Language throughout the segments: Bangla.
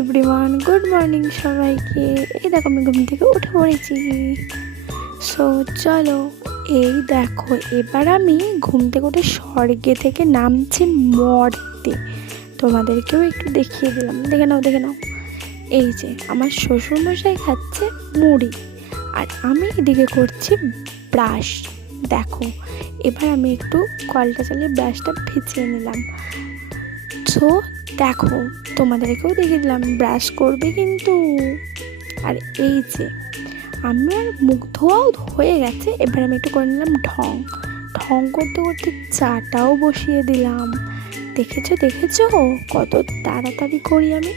এভরিওয়ান, গুড মর্নিং সবাইকে। এই দেখো আমি ঘুম থেকে উঠে পড়েছি। সো চলো, এই দেখো এবার আমি ঘুম থেকে উঠে স্বর্গে থেকে নামছি মর্তে। তোমাদেরকেও একটু দেখিয়ে দিলাম, দেখে নাও। এই যে আমার শ্বশুরমশাই খাচ্ছে মুড়ি, আর আমি এদিকে করছি ব্রাশ। দেখো এবার আমি একটু কলটা চালিয়ে ব্রাশটা ভিজিয়ে নিলাম। সো দেখো তোমাদেরকেও দেখিয়ে দিলাম, ব্রাশ করবে কিন্তু। আর এই যে আমার মুখ ধোয়াও হয়ে গেছে, এবার আমি একটু করে নিলাম ঢং করতে করতে চাটাও বসিয়ে দিলাম। দেখেছো কত তাড়াতাড়ি করি আমি।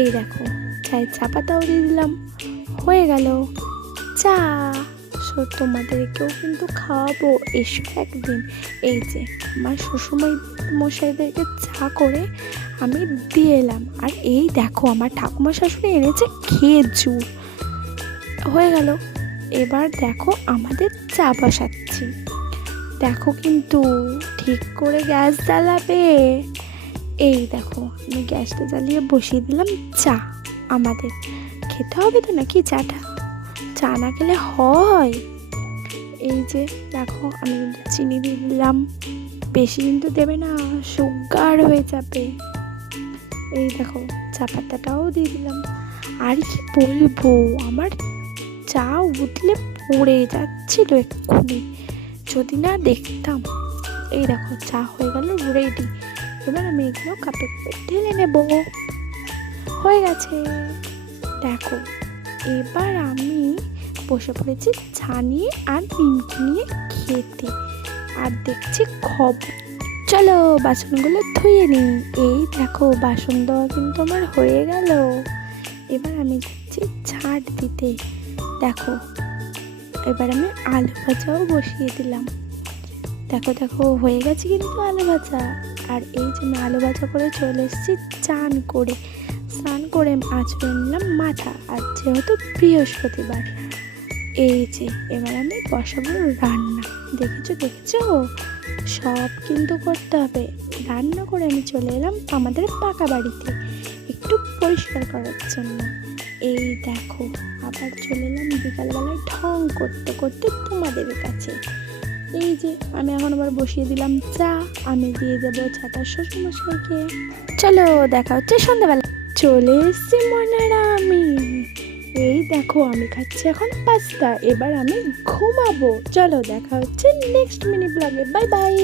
এই দেখো চায়ের চা পাতাও দিয়ে দিলাম, হয়ে গেল চা। সো তোমাদেরকেও কিন্তু খাওয়াবো, এসো একদিন। এই যে আমার শ্বশুরমশাইদেরকে চা করে আমি দিয়ে এলাম। আর এই দেখো আমার ঠাকুমা শাশুড়ি এনেছে খেজুর, হয়ে গেল। এবার দেখো আমাদের চা বসাচ্ছি। দেখো কিন্তু ঠিক করে গ্যাস জ্বালাবে। এই দেখো আমি গ্যাসটা জ্বালিয়ে বসিয়ে দিলাম চা। আমাদের খেতে হবে তো নাকি চাটা, চা না খেলে হয়? এই যে দেখো আমি কিন্তু চিনি দিয়ে দিলাম, বেশি কিন্তু দেবে না, সুগার হয়ে যাবে। এই দেখো চা পাতাটাও দিয়ে দিলাম। আর কি বলবো, আমার চা উঠলে পড়ে যাচ্ছিল এক্ষুনি, যদি না দেখতাম। এই দেখো চা হয়ে গেল রেডি। এবার আমি এগুলো কাপে ঢেলে নেব, হয়ে গেছে। দেখো এবার আমি বসে পড়েছি চা নিয়ে আর নিমকি নিয়ে খেতে, আর দেখছি খবর। চলো বাসনগুলো ধুয়ে নিই। এই দেখো বাসন ধোয়া কিন্তু আমার হয়ে গেল। এবার আমি যাচ্ছি ঝাঁট দিতে। দেখো এবার আমি আলু ভাজাও বসিয়ে দিলাম। দেখো হয়ে গেছে কিন্তু আলু ভাজা। আর এই যে আমি আলু ভাজা করে চলে এসেছি স্নান করে আঁচড়ে নিলাম মাথা, আর যেহেতু বৃহস্পতিবার। এই যে এবার আমি বসাবো রান্না। দেখেছো সব কিন্তু করতে হবে। রান্না করে আমি চলে এলাম আমাদের পাকা বাড়িতে একটু পরিষ্কার করার জন্য। এই দেখো আবার চলে এলাম বিকালবেলায় ঢং করতে করতে তোমাদের কাছে। এই যে আমি এখন আবার বসিয়ে দিলাম চা, আমি দিয়ে দেবো চাটা শ্বশুরমশাইকে। চলো দেখা হচ্ছে সন্ধ্যাবেলা। চলে এসছি মনারা আমি। এই দেখো আমি খাচ্ছি এখন পাস্তা, এবার আমি ঘুমাবো। চলো দেখা হচ্ছে নেক্সট মিনি ব্লগে, বাই বাই।